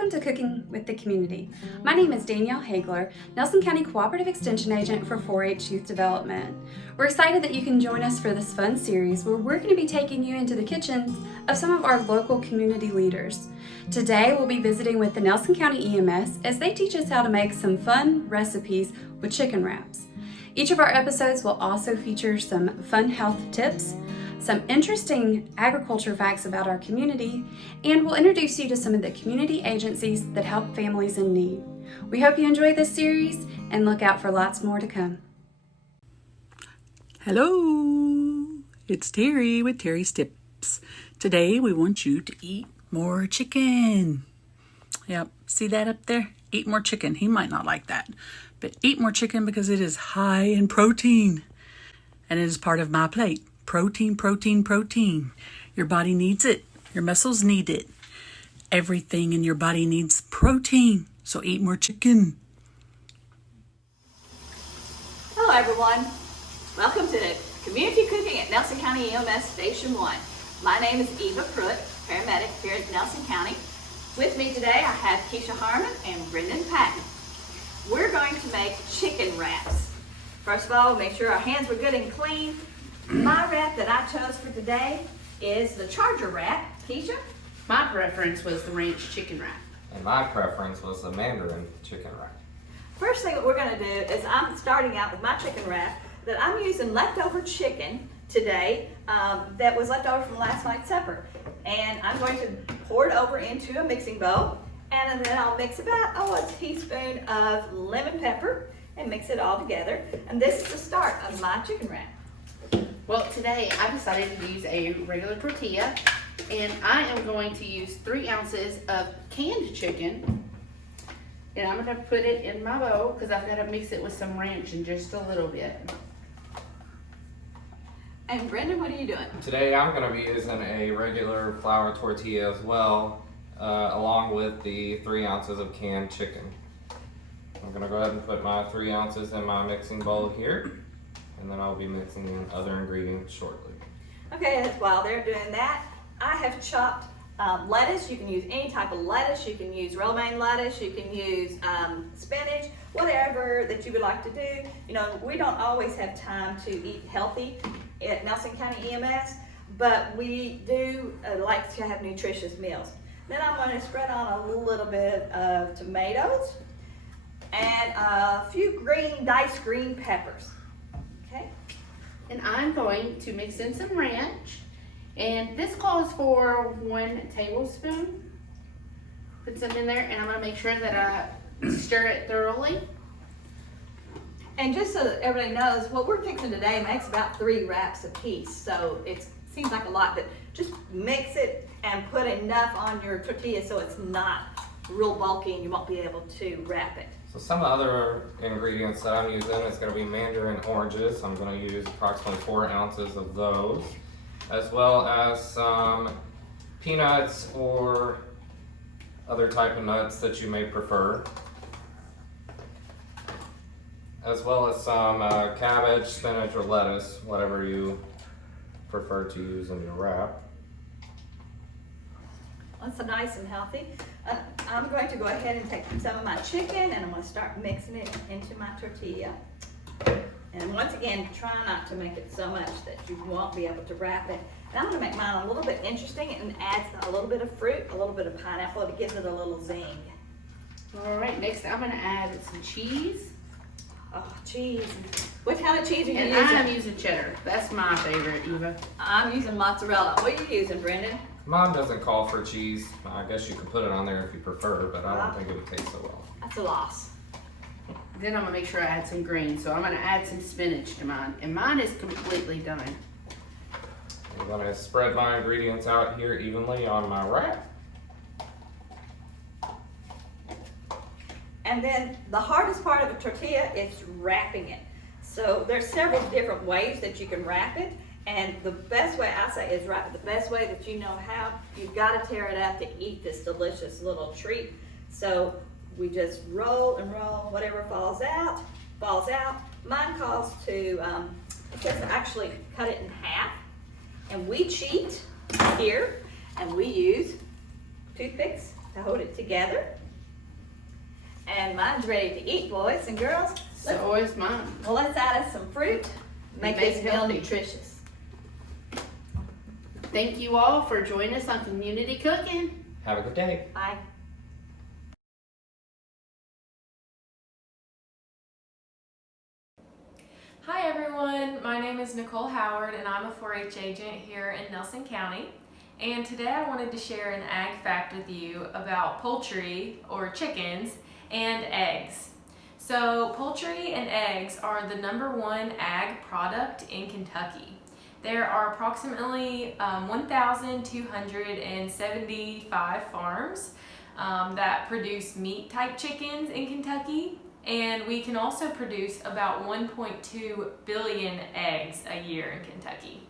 welcome to Cooking with the Community. My name is Danielle Hagler, Nelson County Cooperative Extension Agent for 4-H Youth Development. We're excited that you can join us for this fun series where we're going to be taking you into the kitchens of some of our local community leaders. Today we'll be visiting with the Nelson County EMS as they teach us how to make some fun recipes with chicken wraps. Each of our episodes will also feature some fun health tips, some interesting agriculture facts about our community, and we'll introduce you to some of the community agencies that help families in need. We hope you enjoy this series and look out for lots more to come. Hello, it's Terry with Terry's Tips. Today we want you to eat more chicken. Yep, see that up there? Eat more chicken. He might not like that, but eat more chicken because it is high in protein and it is part of my plate. Protein, protein, protein. Your body needs it. Your muscles need it. Everything in your body needs protein. So eat more chicken. Hello everyone. Welcome to Community Cooking at Nelson County EMS Station 1. My name is Eva Pruitt, paramedic here at Nelson County. With me today I have Keisha Harmon and Brendan Patton. We're going to make chicken wraps. First of all, make sure our hands were good and clean. My wrap that I chose for today is the Charger wrap. Keisha? My preference was the ranch chicken wrap. And my preference was the Mandarin chicken wrap. First thing that we're going to do is I'm starting out with my chicken wrap that I'm using leftover chicken today that was left over from last night's supper. And I'm going to pour it over into a mixing bowl, and then I'll mix about a teaspoon of lemon pepper and mix it all together. And this is the start of my chicken wrap. Well, today I decided to use a regular tortilla, and I am going to use 3 ounces of canned chicken, and I'm going to put it in my bowl because I've got to mix it with some ranch in just a little bit. And Brendan, what are you doing? Today I'm going to be using a regular flour tortilla as well, along with the 3 ounces of canned chicken. I'm going to go ahead and put my 3 ounces in my mixing bowl here, and then I'll be mixing in other ingredients shortly. Okay, while they're doing that, I have chopped lettuce. You can use any type of lettuce. You can use romaine lettuce. You can use spinach, whatever that you would like to do. You know, we don't always have time to eat healthy at Nelson County EMS, but we do like to have nutritious meals. Then I'm going to spread on a little bit of tomatoes and a few diced green peppers. Okay. And I'm going to mix in some ranch, and this calls for 1 tablespoon. Put some in there, and I'm going to make sure that I stir it thoroughly. And just so that everybody knows, what we're fixing today makes about 3 wraps a piece. So it seems like a lot, but just mix it and put enough on your tortilla so it's not real bulky and you won't be able to wrap it. So some other ingredients that I'm using is going to be mandarin oranges. I'm going to use approximately 4 ounces of those, as well as some peanuts or other type of nuts that you may prefer, as well as some cabbage, spinach, or lettuce, whatever you prefer to use in your wrap. That's nice and healthy. I'm going to go ahead and take some of my chicken and I'm going to start mixing it into my tortilla. And once again, try not to make it so much that you won't be able to wrap it. And I'm going to make mine a little bit interesting and add a little bit of fruit, a little bit of pineapple to give it a little zing. All right, next I'm going to add some cheese. Oh, cheese. What kind of cheese are you And using? I'm using cheddar. That's my favorite, Eva. I'm using mozzarella. What are you using, Brendan? Mine doesn't call for cheese. I guess you could put it on there if you prefer, but I don't think it would taste so well. That's a loss. Then I'm going to make sure I add some greens. So I'm going to add some spinach to mine. And mine is completely done. I'm going to spread my ingredients out here evenly on my wrap. And then the hardest part of a tortilla is wrapping it. So there's several different ways that you can wrap it. And the best way I say is wrap it the best way that you know how. You've got to tear it up to eat this delicious little treat. So we just roll and roll. Whatever falls out, falls out. Mine calls to, it says to actually cut it in half. And we cheat here and we use toothpicks to hold it together. And mine's ready to eat, boys and girls. So is mine. Well, let's add us some fruit, make Make this it meal healthy. nutritious. Thank you all for joining us on Community Cooking. Have a good day. Bye. Hi everyone, my name is Nicole Howard and I'm a 4-H agent here in Nelson County. And today I wanted to share an ag fact with you about poultry or chickens and eggs. So poultry and eggs are the #1 ag product in Kentucky. There are approximately 1,275 farms that produce meat type chickens in Kentucky. And we can also produce about 1.2 billion eggs a year in Kentucky.